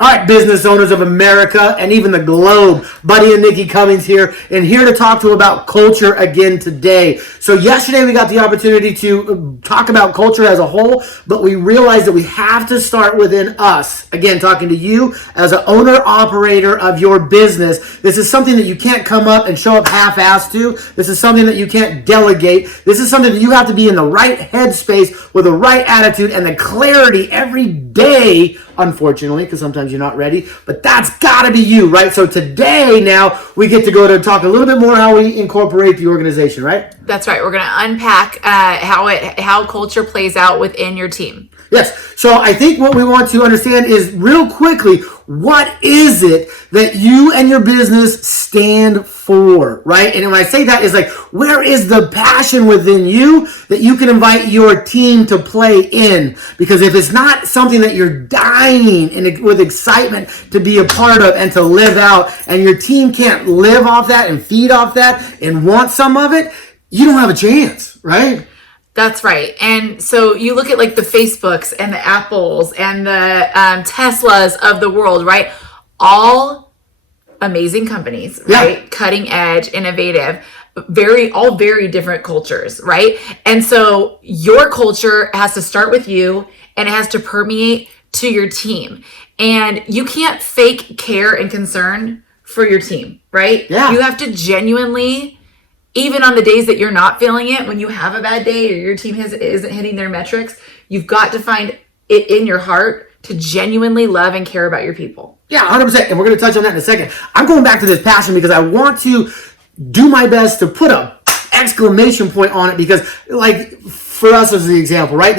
All right, business owners of America and even the globe, Buddy and Nikki Cummings here, and here to talk to you about culture again today. So yesterday we got the opportunity to talk about culture as a whole, but we realized that we have to start within us. Again, talking to you as an owner-operator of your business. This is something that you can't come up and show up half-assed to. This is something that you can't delegate. This is something that you have to be in the right headspace with the right attitude and the clarity every day, unfortunately, because sometimes you're not ready, but that's got to be you, right? So today now we get to go to talk a little bit more how we incorporate the organization, right? That's right. We're going to unpack how culture plays out within your team. Yes. So I think what we want to understand is real quickly, what is it that you and your business stand for, right? And when I say that is like, where is the passion within you that you can invite your team to play in? Because if it's not something that you're dying with excitement to be a part of and to live out, and your team can't live off that and feed off that and want some of it, you don't have a chance, right? That's right. And so you look at like the Facebooks and the Apples and the Teslas of the world, right? All amazing companies, right? Yeah. Cutting edge, innovative, all very different cultures, right? And so your culture has to start with you and it has to permeate to your team. And you can't fake care and concern for your team, right? Yeah. You have to genuinely, even on the days that you're not feeling it, when you have a bad day or your team isn't hitting their metrics, you've got to find it in your heart to genuinely love and care about your people. Yeah, 100%. And we're going to touch on that in a second. I'm going back to this passion because I want to do my best to put a exclamation point on it because, like, for us as the example, right?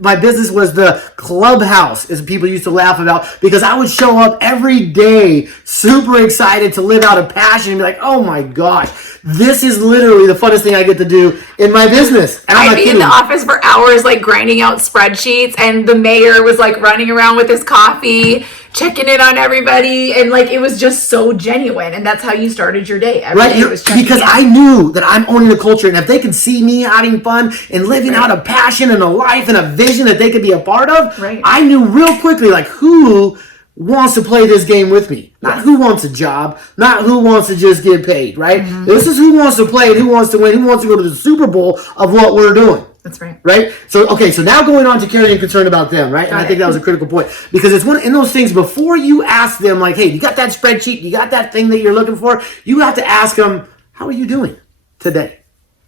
My business was the Clubhouse, as people used to laugh about, because I would show up every day super excited to live out a passion and be like, oh my gosh, this is literally the funnest thing I get to do in my business. And I'd be in the office for hours, like grinding out spreadsheets, and the mayor was like running around with his coffee, checking in on everybody, and like it was just so genuine. And that's how you started your day. Right, because I knew that I'm owning the culture, and if they can see me having fun and living out a passion and a life and a vision that they could be a part of, I knew real quickly like who wants to play this game with me. Not who wants a job, not who wants to just get paid, right? Mm-hmm. This is who wants to play and who wants to win, who wants to go to the Super Bowl of what we're doing. That's right. Right? So, okay, so now going on to caring and concern about them, right? And I think that was a critical point. Because it's one in those things, before you ask them, like, hey, you got that spreadsheet, you got that thing that you're looking for, you have to ask them, how are you doing today?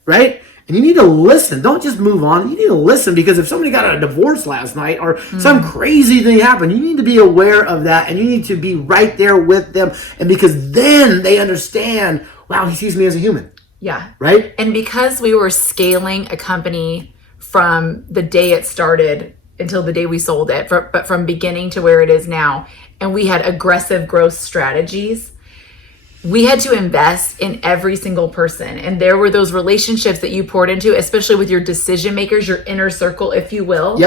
Right? And you need to listen. Don't just move on. You need to listen, because if somebody got a divorce last night or some crazy thing happened, you need to be aware of that, and you need to be right there with them. And because then they understand, wow, he sees me as a human. Yeah. Right? And because we were scaling a company from the day it started until the day we sold it, but from beginning to where it is now, and we had aggressive growth strategies, we had to invest in every single person. And there were those relationships that you poured into, especially with your decision makers, your inner circle, if you will,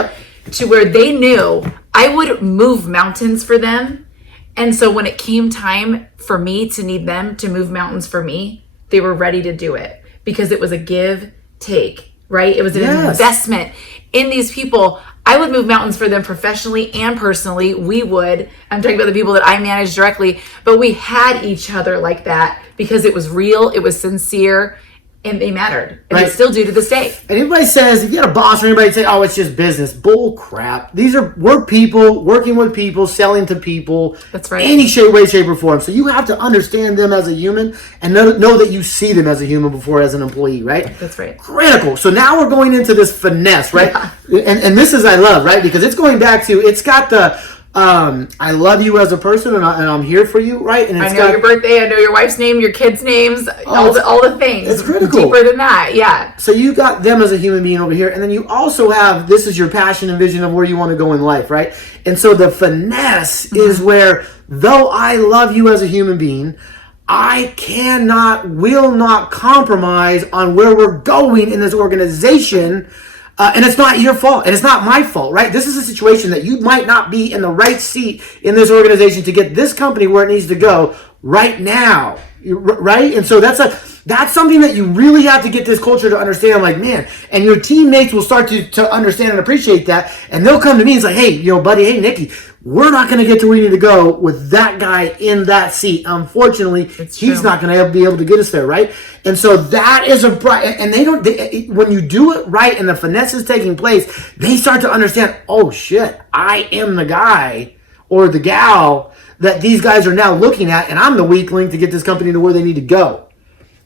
to where they knew I would move mountains for them. And so when it came time for me to need them to move mountains for me, they were ready to do it, because it was a give take, right? It was an investment in these people. I would move mountains for them professionally and personally. I'm talking about the people that I manage directly, but we had each other like that because it was real, it was sincere, and they mattered. And they still do to this day. And anybody says, if you got a boss or anybody say, oh, it's just business, bull crap. We're people, working with people, selling to people. That's right. Any way, shape, or form. So you have to understand them as a human and know that you see them as a human before as an employee, right? That's right. Critical. So now we're going into this finesse, right? Yeah. And this is, I love, right? Because it's going back to, it's got the, I love you as a person, and I'm here for you, right? And I know your birthday, I know your wife's name, your kids' names, all the things. It's critical. Deeper than that, yeah. So you got them as a human being over here, and then you also have, this is your passion and vision of where you want to go in life, right? And so the finesse is where, though I love you as a human being, I will not compromise on where we're going in this organization. And it's not your fault, and it's not my fault, right? This is a situation that you might not be in the right seat in this organization to get this company where it needs to go right now. right? And so that's something that you really have to get this culture to understand, like, man, and your teammates will start to understand and appreciate that, and they'll come to me and say, hey, buddy, hey, Nikki, we're not going to get to where we need to go with that guy in that seat. Unfortunately, he's not going to be able to get us there, right? And so that is and when you do it right and the finesse is taking place, they start to understand, oh shit, I am the guy or the gal that these guys are now looking at, and I'm the weak link to get this company to where they need to go.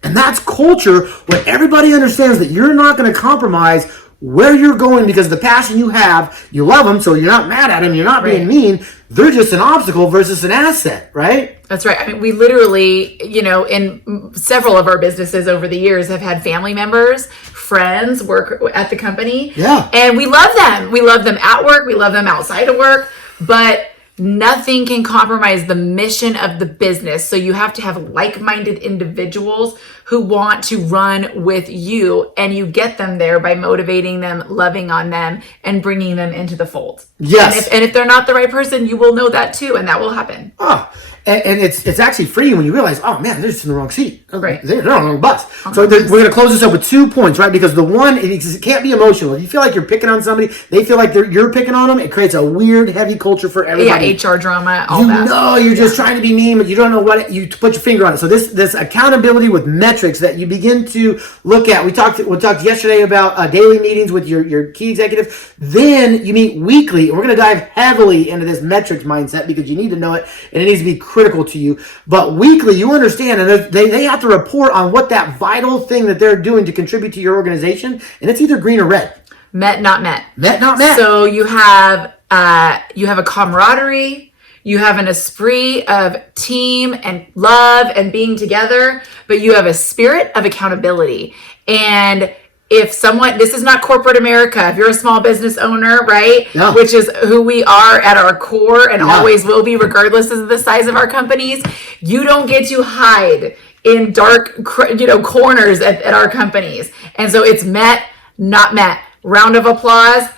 And that's culture, when everybody understands that you're not going to compromise where you're going because the passion you have, you love them, so you're not mad at them, you're not being mean. They're just an obstacle versus an asset, right? That's right. I mean, we literally, in several of our businesses over the years have had family members, friends work at the company. Yeah. And we love them. We love them at work. We love them outside of work. But nothing can compromise the mission of the business. So you have to have like-minded individuals who want to run with you, and you get them there by motivating them, loving on them, and bringing them into the fold. Yes. And if they're not the right person, you will know that too, and that will happen. Oh, and it's actually freeing when you realize, oh man, they're just in the wrong seat. Right. They're on the wrong bus. So we're going to close this up with 2 points, right? Because the one, it can't be emotional. If you feel like you're picking on somebody, they feel like you're picking on them, it creates a weird, heavy culture for everybody. Yeah, HR drama, all that. You're just trying to be mean, but you don't know what you put your finger on it. So this accountability with metrics that you begin to look at. We talked yesterday about daily meetings with your key executive. Then you meet weekly, and we're going to dive heavily into this metrics mindset because you need to know it, and it needs to be critical to you. But weekly, you understand, and they have to report on what that vital thing that they're doing to contribute to your organization, and it's either green or red. Met, not met. Met, not met. So you have a camaraderie, you have an esprit of team and love and being together, but you have a spirit of accountability. And if this is not corporate America, if you're a small business owner, right? Yeah. Which is who we are at our core and always will be, regardless of the size of our companies, you don't get to hide in dark, corners at our companies. And so it's met, not met. Round of applause,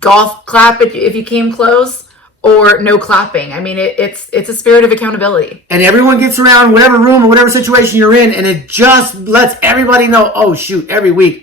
golf clap if you came close, or no clapping. I mean, it's a spirit of accountability. And everyone gets around whatever room or whatever situation you're in, and it just lets everybody know, oh shoot, every week.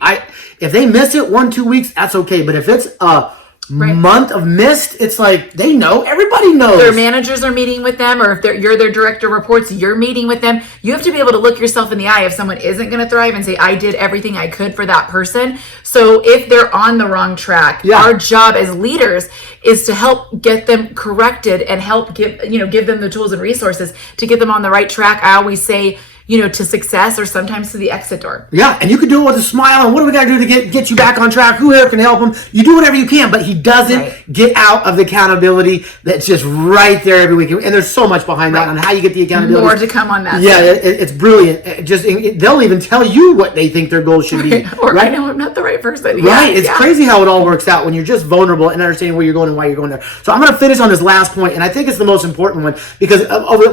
If they miss it 1-2 weeks, that's okay. But if it's a month of missed, it's like they know. Everybody knows. Their managers are meeting with them, or if you're their director of reports, you're meeting with them. You have to be able to look yourself in the eye if someone isn't going to thrive and say, I did everything I could for that person. So if they're on the wrong track, our job as leaders is to help get them corrected and help give them the tools and resources to get them on the right track. I always say, to success, or sometimes to the exit door. Yeah, and you can do it with a smile. And what do we got to do to get you back on track? Who here can help him? You do whatever you can, but he doesn't get out of the accountability that's just right there every week. And there's so much behind that on how you get the accountability. More to come on that. Yeah, it's brilliant. They'll even tell you what they think their goals should be. Or I know I'm not the right person. Right. It's crazy how it all works out when you're just vulnerable and understanding where you're going and why you're going there. So I'm going to finish on this last point, and I think it's the most important one because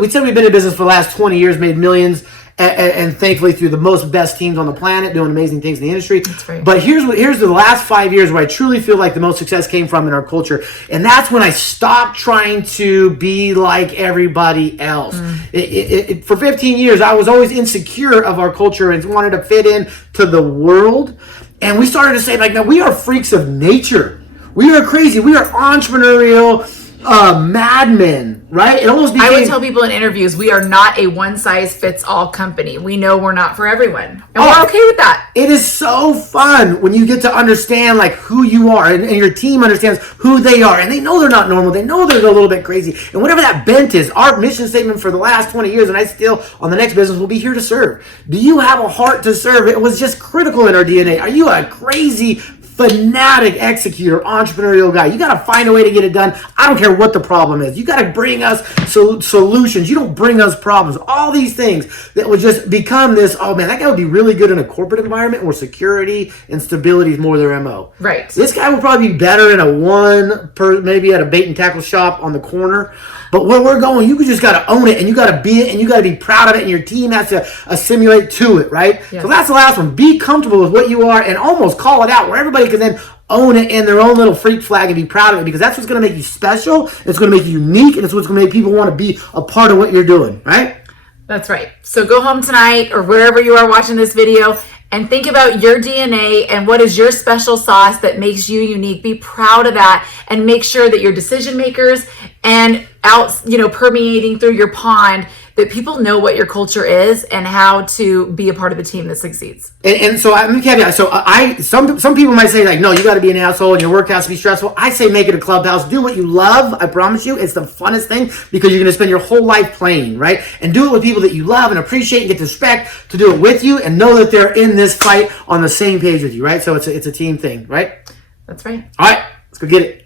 we said we've been in business for the last 20 years, made millions. And thankfully through the best teams on the planet, doing amazing things in the industry. That's right. But here's the last 5 years where I truly feel like the most success came from in our culture. And that's when I stopped trying to be like everybody else. For 15 years, I was always insecure of our culture and wanted to fit in to the world. And we started to say, like, no, we are freaks of nature. We are crazy. We are entrepreneurial madmen, right? It almost became... I would tell people in interviews, we are not a one-size-fits-all company. We know we're not for everyone. And we're okay with that. It is so fun when you get to understand like who you are and your team understands who they are. And they know they're not normal. They know they're a little bit crazy. And whatever that bent is, our mission statement for the last 20 years, and I still, on the next business, will be here to serve. Do you have a heart to serve? It was just critical in our DNA. Are you a crazy fanatic executor, entrepreneurial guy? You got to find a way to get it done. I don't care what the problem is. You got to bring us solutions. You don't bring us problems. All these things that would just become this, oh man, that guy would be really good in a corporate environment where security and stability is more their MO. Right. This guy would probably be better in maybe at a bait and tackle shop on the corner. But where we're going, you just got to own it, and you got to be it, and you got to be proud of it, and your team has to assimilate to it, right? Yeah. So that's the last one. Be comfortable with what you are and almost call it out where everybody can then own it in their own little freak flag and be proud of it, because that's what's going to make you special, it's going to make you unique, and it's what's going to make people want to be a part of what you're doing, right? That's right. So go home tonight or wherever you are watching this video and think about your DNA and what is your special sauce that makes you unique. Be proud of that and make sure that your decision makers and out, permeating through your pond, that people know what your culture is and how to be a part of the team that succeeds. And so I'm caveat. So some people might say like, no, you got to be an asshole and your work has to be stressful. I say make it a clubhouse. Do what you love. I promise you, it's the funnest thing because you're going to spend your whole life playing, right? And do it with people that you love and appreciate and get the respect to do it with you and know that they're in this fight on the same page with you, right? So it's a team thing, right? That's right. All right, let's go get it.